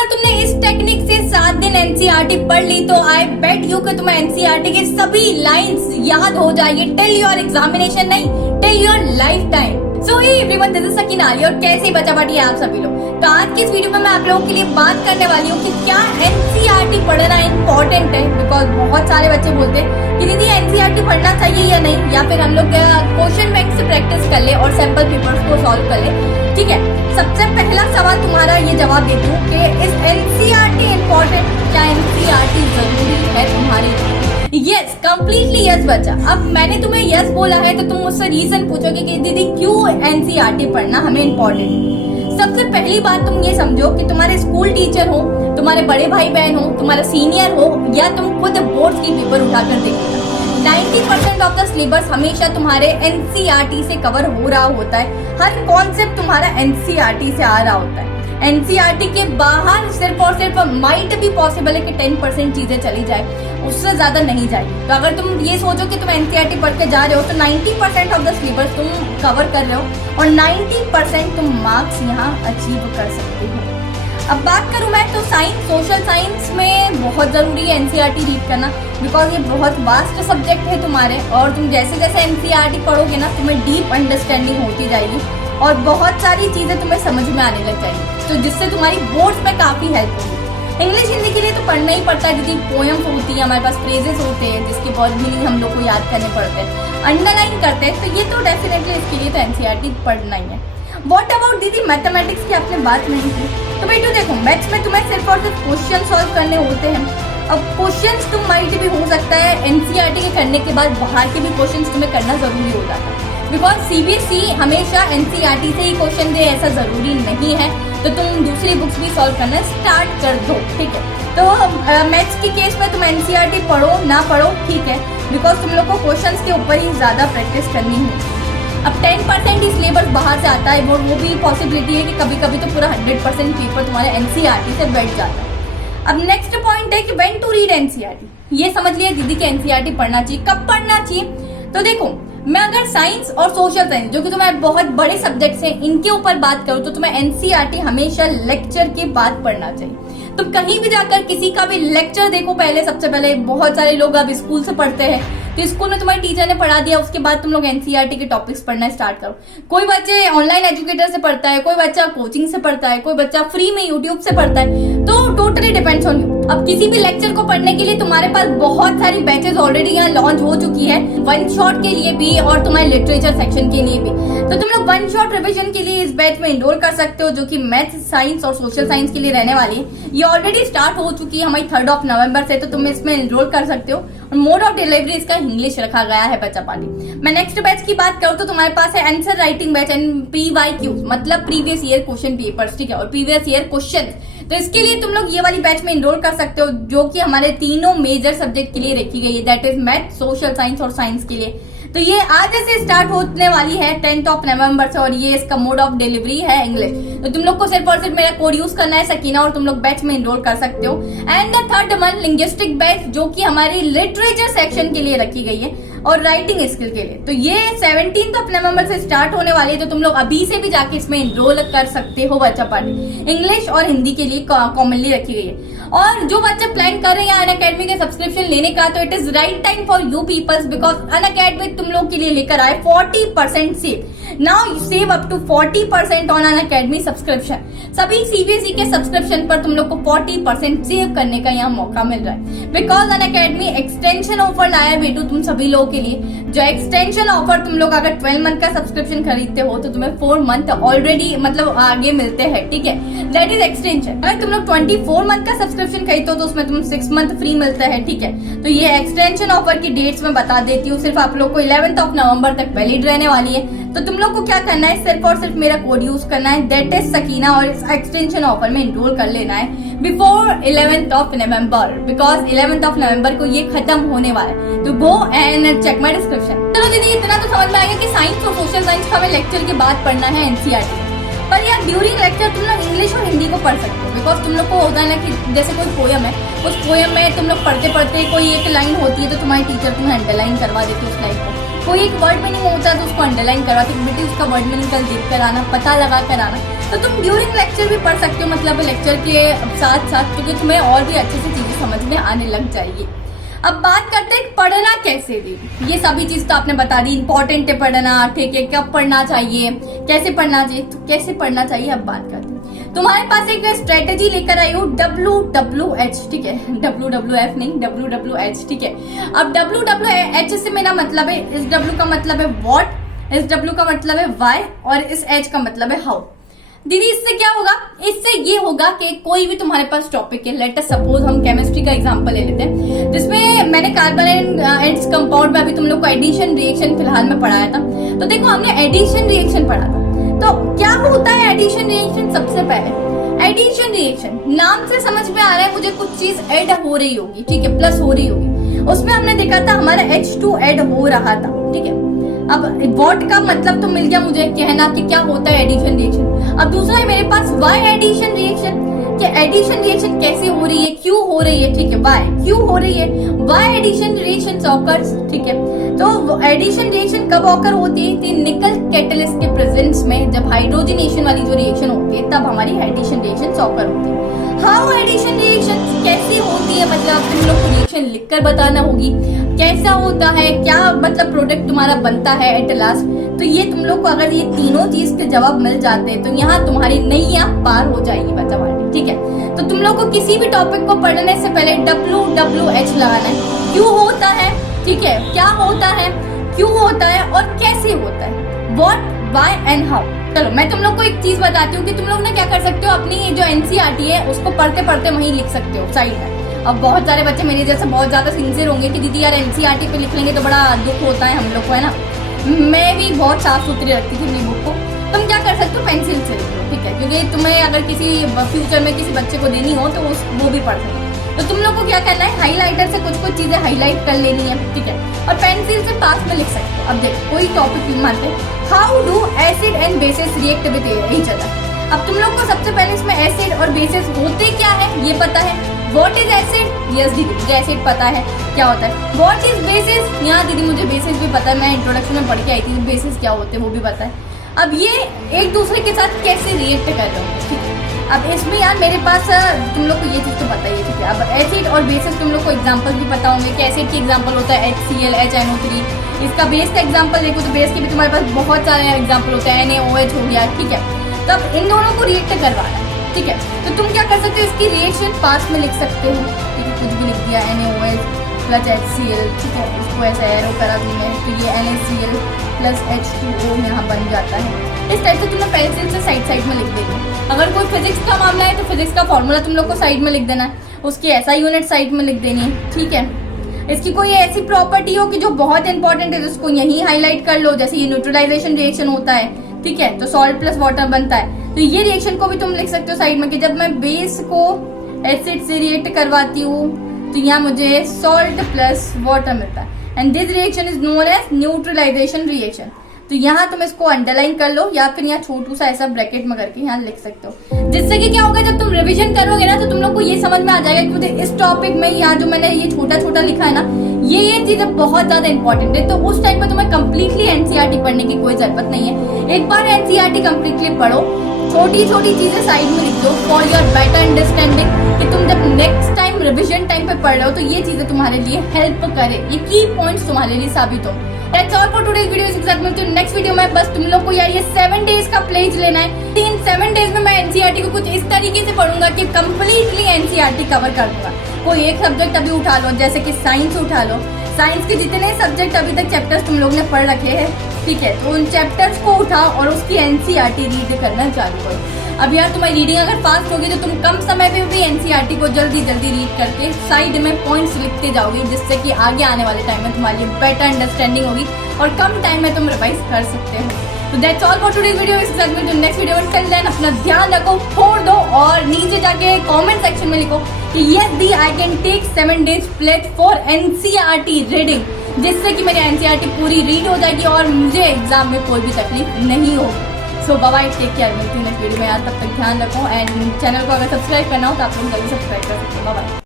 अगर तुमने इस टेक्निक से 7 दिन एनसीईआरटी पढ़ ली तो आई बेट यू कि तुम्हें एनसीईआरटी की सभी लाइंस याद हो जाएगी टिल योर एग्जामिनेशन, नहीं till your lifetime. So hey everyone, this is Sakina और कैसे बचा पाटी आप सभी लोग। तो आज की इस वीडियो में मैं आप लोगों के लिए बात करने वाली हूँ कि क्या एनसीईआरटी पढ़ना इम्पोर्टेंट है। बिकॉज बहुत सारे बच्चे बोलते हैं कि दीदी एनसीईआरटी पढ़ना चाहिए या नहीं, या फिर हम लोग क्वेश्चन बैंक से प्रैक्टिस कर ले और सैंपल पेपर्स को सॉल्व कर ले। ठीक है, सबसे पहला सवाल तुम्हारा ये जवाब देती हूँ कि इस एनसीईआरटी इम्पोर्टेंट, क्या एनसीईआरटी जरूरी है तुम्हारी? यस, कम्प्लीटली यस बच्चा। अब मैंने तुम्हें यस बोला है तो तुम मुझसे रीजन पूछोगे कि दीदी क्यों एनसीईआरटी पढ़ना हमें इम्पोर्टेंट। सबसे पहली बात तुम ये समझो कि तुम्हारे स्कूल टीचर हो, तुम्हारे बड़े भाई बहन हो, तुम्हारा सीनियर हो, या तुम खुद बोर्ड की पेपर उठाकर देखो, 90% ऑफ द सिलेबस हमेशा तुम्हारे एनसीईआरटी से कवर हो रहा होता है। हर कॉन्सेप्ट तुम्हारा एनसीईआरटी से आ रहा होता है। एनसीईआरटी के बाहर सिर्फ और सिर्फ माइट भी पॉसिबल है कि 10% चीजें चली जाए, उससे ज्यादा नहीं जाएगी। तो अगर तुम ये सोचो कि तुम एनसीईआरटी पढ़ के जा रहे हो तो 90% ऑफ द सिलेबस तुम कवर कर रहे हो और 90% तुम मार्क्स यहाँ अचीव कर सकते हो। अब बात करूं मैं तो साइंस, सोशल साइंस में बहुत जरूरी है एनसीईआरटी रीड करना, बिकॉज ये बहुत वास्ट सब्जेक्ट है तुम्हारे, और तुम जैसे जैसे एनसीईआरटी पढ़ोगे ना तुम्हें डीप अंडरस्टैंडिंग होती जाएगी और बहुत सारी चीजें तुम्हें समझ में आने लग जाएगी, तो जिससे तुम्हारी बोर्ड्स में काफी हेल्प होगी। इंग्लिश हिंदी के लिए तो पढ़ना ही पड़ता है क्योंकि पोएम्स होती है, हमारे पास फ्रेजेस होते हैं जिसके बहुत मीनिंग हम लोग को याद करने पड़ते हैं, अंडरलाइन करते हैं, तो ये तो डेफिनेटली इसके लिए तो एनसीईआरटी पढ़ना ही है। व्हाट अबाउट दीदी मैथमेटिक्स की आपने बात नहीं की? तो बेटू देखो, मैथ्स में तुम्हें सिर्फ और सिर्फ क्वेश्चन सॉल्व करने होते हैं। अब क्वेश्चंस तुम माइट भी हो सकता है एनसीईआरटी के करने के बाद बाहर के भी क्वेश्चंस तुम्हें करना जरूरी हो जाता है, बिकॉज सीबीएसई हमेशा एनसीईआरटी से ही क्वेश्चन दे ऐसा जरूरी नहीं है, तो तुम दूसरी बुक्स भी सॉल्व करना स्टार्ट कर दो। ठीक है, तो मैथ्स के केस में तुम एनसीईआरटी पढ़ो ना पढ़ो ठीक है, बिकॉज तुम लोग को क्वेश्चंस के ऊपर ही ज्यादा प्रैक्टिस करनी है। अब 10% ही सिलेबस बाहर से आता है, वो भी पॉसिबिलिटी है कि कभी कभी तो पूरा 100% पेपर तुम्हारे एनसीईआरटी से बैठ जाता है। अब नेक्स्ट पॉइंट है कि व्हेन टू रीड एनसीईआरटी। ये समझ लिया दीदी की एनसीईआरटी पढ़ना चाहिए, कब पढ़ना चाहिए? तो देखो, मैं अगर साइंस और सोशल साइंस जो कि तुम्हारे बहुत बड़े सब्जेक्ट्स हैं इनके ऊपर बात करूं तो तुम्हें एनसीईआरटी हमेशा लेक्चर के बाद पढ़ना चाहिए। तुम कहीं भी जाकर किसी का भी लेक्चर देखो, पहले सबसे पहले बहुत सारे लोग अब स्कूल से पढ़ते हैं तो स्कूल में तुम्हारे टीचर ने पढ़ा दिया, उसके बाद तुम लोग एनसीईआरटी के टॉपिक्स पढ़ना स्टार्ट करो। कोई बच्चे ऑनलाइन एजुकेटर से पढ़ता है, कोई बच्चा कोचिंग से पढ़ता है, कोई बच्चा फ्री में यूट्यूब से पढ़ता है, तो टोटली डिपेंड्स ऑन यू। अब किसी भी लेक्चर को पढ़ने के लिए तुम्हारे पास बहुत सारी बैचेस ऑलरेडी यहाँ लॉन्च हो चुकी है, वन शॉट के लिए भी और तुम्हारे लिटरेचर सेक्शन के लिए भी। तो तुम लोग वन शॉट रिविजन के लिए इस बैच में एनरोल कर सकते हो, जो कि मैथ, साइंस और सोशल साइंस के लिए रहने वाली है। ये ऑलरेडी स्टार्ट हो चुकी है हमारी 3 नवंबर से, तो तुम इसमें एनरोल कर सकते हो। और मोड ऑफ डिलीवरी इसका इंग्लिश रखा गया है बच्चा पार्टी। मैं नेक्स्ट बैच की बात करूँ तो तुम्हारे पास है answer writing batch and PYQ, मतलब प्रीवियस ईयर क्वेश्चन पेपर्स, ठीक है, और प्रीवियस ईयर क्वेश्चन। तो इसके लिए तुम लोग ये वाली बैच में एनरोल कर सकते हो, जो कि हमारे तीनों मेजर सब्जेक्ट के लिए रखी गई है, that is math, social science और साइंस के लिए। तो ये आज से स्टार्ट होने वाली है 10 नवंबर से, और ये इसका मोड ऑफ डिलीवरी है इंग्लिश। तो तुम लोग को सिर्फ और सिर्फ मेरा कोड यूज करना है सकीना, और तुम लोग बैच में एनरोल कर सकते हो। And the third one linguistic batch, जो कि हमारी लिटरेचर सेक्शन के लिए रखी गई है और राइटिंग स्किल के लिए। तो ये 17 नवंबर से स्टार्ट होने वाली है, तो तुम लोग अभी से भी जाके इसमें एनरोल कर सकते हो बच्चा पार्टी। इंग्लिश और हिंदी के लिए कॉमनली रखी गई है। और जो बच्चे प्लान कर रहे हैं अनअकैडमी के सब्सक्रिप्शन लेने का, तो it is right time for you peoples, because Unacademy तुम लोग के लिए लेकर आए 40% save. Now you save up to 40% on Unacademy subscription. सभी सीबीएसई के सब्सक्रिप्शन पर तुम लोग को 40% सेव करने का यहाँ मौका मिल रहा है, बिकॉज अनअकैडमी एक्सटेंशन ऑफर लाया है बेटू तुम सभी लोग के लिए। जो एक्सटेंशन ऑफर तुम लोग अगर 12 मंथ का सब्सक्रिप्शन खरीदते हो तो तुम्हें 4 मंथ ऑलरेडी मतलब आगे मिलते हैं, ठीक है, दैट इज एक्सटेंशन। अगर तुम लोग 24 मंथ का सब्सक्रिप्शन खरीदते हो तो उसमें तुम 6 मंथ फ्री मिलता है, ठीक है। तो ये एक्सटेंशन ऑफर की डेट्स मैं बता देती हूँ, सिर्फ आप लोग को 11 नवंबर तक वैलिड रहने वाली है। तो तुम लोग को क्या करना है, सिर्फ और सिर्फ मेरा कोड यूज करना है, दैट इज सकीना, और इस एक्सटेंशन ऑफर में एनरोल कर लेना है बिफोर 11 नवंबर, बिकॉज 11 नवंबर को ये खत्म होने वाला है। तो go and check my description. चलो दीदी, इतना तो समझ में आ गया कि साइंस और सोशल साइंस का हमें लेक्चर के बाद पढ़ना है एनसीईआरटी, पर यार ड्यूरिंग लेक्चर तुम लोग इंग्लिश और हिंदी को पढ़ सकते हो, बिकॉज तुम लोग को होता है ना कि जैसे कोई पोयम है, उस पोयम में तुम लोग पढ़ते पढ़ते कोई एक लाइन होती है तो तुम्हारी टीचर तुम्हें अंडरलाइन करवा देती है उस लाइन को। कोई एक वर्ड मीनिंग होता है तो उसको अंडरलाइन करवाते, बेटी उसका वर्ड मीनिंग कल देख कर आना, पता लगा कर आना। तो तुम ड्यूरिंग लेक्चर भी पढ़ सकते हो, मतलब लेक्चर के साथ साथ, क्योंकि तुम्हें और भी अच्छे से चीजें समझ में आने लग जाएगी। अब बात करते हैं पढ़ना कैसे दी। ये सभी चीज तो आपने बता दी, इंपॉर्टेंट है पढ़ना, ठीक है, कब पढ़ना चाहिए, कैसे पढ़ना चाहिए, तो कैसे पढ़ना चाहिए अब बात करते हैं। तुम्हारे पास एक स्ट्रेटेजी लेकर आई हूँ WWH, ठीक है, WWF नहीं, WWH, ठीक है। अब WWH से मेरा मतलब है, इस W का मतलब है व्हाट, इस W का मतलब है व्हाई और इस H का मतलब है हाउ। दीदी इससे क्या होगा, इससे ये होगा कि कोई भी तुम्हारे पास टॉपिक है, लेट अस सपोज हम केमिस्ट्री का एग्जांपल ले लेते हैं, जिसमें मैंने कार्बन एंड कंपाउंड में अभी तुम लोग को एडिशन रिएक्शन फिलहाल में पढ़ाया था। तो देखो हमने एडिशन रिएक्शन पढ़ा था, तो क्या होता है एडिशन रिएक्शन। सबसे पहले एडिशन रिएक्शन नाम से समझ में आ रहा है मुझे, कुछ चीज ऐड हो रही होगी, ठीक है, प्लस हो रही होगी। उसमें हमने देखा था हमारा H2 ऐड हो रहा था, ठीक है। अब व्हाट का मतलब तो मिल गया मुझे कहना कि क्या होता है एडिशन रिएक्शन। अब दूसरा है मेरे पास व्हाई एडिशन रिएक्शन, कि एडिशन रिएक्शन कैसे हो रही है, क्यों हो रही है, ठीक है, व्हाई क्यों हो रही है, व्हाई एडिशन रिएक्शन ऑकर्स, ठीक है। तो एडिशन रिएक्शन कब ऑकर होती है, निकल कैटलिस्ट के प्रेजेंस में, जब हाइड्रोजनेशन वाली जो रिएक्शन होती है तब हमारी एडिशन रिएक्शन ऑकर होती है। हाउ एडिशन रिएक्शन कैसे होती है, मतलब तुम लोग को रिएक्शन लिखकर बताना होगी कैसा होता है, क्या मतलब प्रोडक्ट तुम्हारा बनता है एट लास्ट। तो ये तुम लोग को अगर ये तीनों चीज के जवाब मिल जाते हैं तो यहाँ तुम्हारी नैया पार हो जाएगी बच्चा वाली, ठीक है। तो तुम लोग को किसी भी टॉपिक को पढ़ने से पहले WWH लगाना है, क्यों होता है, ठीक है, क्या होता है, क्यों होता है और कैसे होता है, व्हाट, व्हाई एंड हाउ। चलो मैं तुम लोग को एक चीज बताती हूँ कि तुम लोग ना क्या कर सकते हो, अपनी जो NCERT है उसको पढ़ते पढ़ते वहीं लिख सकते हो साइड में। अब बहुत सारे बच्चे मेरे जैसे बहुत ज्यादा सिंसियर होंगे कि दीदी यार NCERT पे लिख लेंगे तो बड़ा दुख होता है हम लोग को, है ना। मैं भी बहुत साफ सुथरी रखती थी अपनी बुक को। तुम क्या कर सकते हो, पेंसिल से लिख लो, ठीक है, क्योंकि तुम्हें अगर किसी फ्यूचर में किसी बच्चे को देनी हो तो वो भी पढ़ सकते। तो तुम लोग को क्या करना है, हाईलाइटर से कुछ चीजें हाईलाइट कर लेनी है, ठीक है, और पेंसिल से पास में लिख सकते हो। अब देखो कोई टॉपिक मानते हैं, how do acid and bases react with each other. अब तुम लोग को सबसे पहले इसमें एसिड और बेसिस होते क्या है ये पता है। व्हाट इज एसिड, यस दीदी मुझे एसिड पता है क्या होता है। व्हाट इज बेसिस, यहाँ दीदी मुझे बेसिस भी पता है, मैं इंट्रोडक्शन में पढ़ के आई थी, बेसिस क्या होते हैं वो भी पता है। अब ये एक दूसरे के साथ कैसे रिएक्ट कर रहे हो, ठीक है। अब इसमें यार मेरे पास तुम लोग को ये चीज तो पता ही है, ठीक है। अब एसिड और बेसिस तुम लोग को एग्जांपल भी पता होंगे कि एसिड की एग्जांपल होता है HCl HNO3। इसका बेस का एग्जांपल देखो तो बेस के भी तुम्हारे पास बहुत सारे एग्जांपल होते हैं, NaOH हो गया, ठीक है। तो अब इन दोनों को रिएक्ट करवाना है, ठीक है। तो तुम क्या कर सकते हो, इसकी रिएक्शन पास में लिख सकते हो, ठीक है, कुछ भी लिख दिया NaOH प्लस HCl, ठीक है, इसको ऐसा एरो करा तुमने तो ये NaCl प्लस H2O यहाँ बन जाता है। इस टाइप से तुम्हें पेंसिल से साइड में लिख देना। अगर कोई फिजिक्स का मामला है तो फिजिक्स का फॉर्मूला तुम लोग को साइड में लिख देना है, उसकी ऐसा यूनिट साइड में लिख देनी है, ठीक है। इसकी कोई ऐसी प्रॉपर्टी हो कि जो बहुत इंपॉर्टेंट है उसको यही हाईलाइट कर लो, जैसे ये न्यूट्रलाइजेशन रिएक्शन होता है, ठीक है, तो सॉल्ट प्लस वाटर बनता है। तो ये रिएक्शन को भी तुम लिख सकते हो साइड में कि जब मैं बेस को एसिड से रिएक्ट करवाती हूँ तो यहाँ मुझे सॉल्ट प्लस वाटर मिलता है and this reaction is known as neutralisation reaction. तो यहाँ तुम इसको अंडरलाइन कर लो या फिर यहाँ छोटू सा ऐसा ब्रैकेट में करके यहाँ लिख सकते हो, जिससे कि क्या होगा जब तुम रिवीजन करोगे ना तो तुम लोग को ये समझ में आ जाएगा कि मुझे इस टॉपिक में यहाँ जो मैंने ये छोटा छोटा लिखा है ना ये चीजें बहुत ज्यादा इंपॉर्टेंट है। तो उस टाइम पे तुम्हें कम्प्लीटली NCERT पढ़ने की कोई जरूरत नहीं है। एक बार NCERT कम्प्लीटली पढ़ो, छोटी छोटी चीजें साइड में लिख दो फॉर योर बेटर अंडरस्टैंडिंग, कि तुम जब नेक्स्ट टाइम रिवीजन टाइम पे पढ़ रहे हो तो ये चीजें तुम्हारे लिए हेल्प करे, ये की पॉइंट्स तुम्हारे लिए साबित हो। That's all for today's video। इसी के साथ मिलती हूँ नेक्स्ट वीडियो में। बस तुम लोग को यार ये 7 डेज का प्लेज लेना है। इन 7 डेज में मैं NCERT को कुछ इस तरीके से पढ़ूंगा कि कम्प्लीटली NCERT कवर कर दूंगा। कोई एक सब्जेक्ट अभी उठा लो, जैसे कि साइंस उठा लो, साइंस के जितने सब्जेक्ट अभी तक चैप्टर्स तुम लोग ने पढ़ रखे हैं, ठीक है, तो उन चैप्टर्स को उठाओ और उसकी NCERT रीड करना चालू करो। अब यार तुम्हारी रीडिंग अगर फास्ट होगी तो तुम कम समय में भी NCERT को जल्दी जल्दी रीड करके साइड में पॉइंट्स लिखते जाओगे, जिससे कि आगे आने वाले टाइम में तुम्हारे लिए बेटर अंडरस्टैंडिंग होगी और कम टाइम में तुम रिवाइज कर सकते हो। तो that's all for today's video. इसके साथ में नेक्स्ट वीडियो में टिल देन अपना ध्यान रखो, छोड़ दो और नीचे जाके कमेंट सेक्शन में लिखो कि yes the I can take 7 days pledge for NCERT reading, जिससे कि मेरी NCERT पूरी रीड हो जाएगी और मुझे एग्जाम में कोई भी तकलीफ नहीं होगी। सो बाय, टेक केयर, मिलती हूँ नेक्स्ट वीडियो में। यार तब तक ध्यान रखो एंड चैनल को अगर सब्सक्राइब करना हो तो आप लोग जल्दी सब्सक्राइब कर सकते हो। बाय।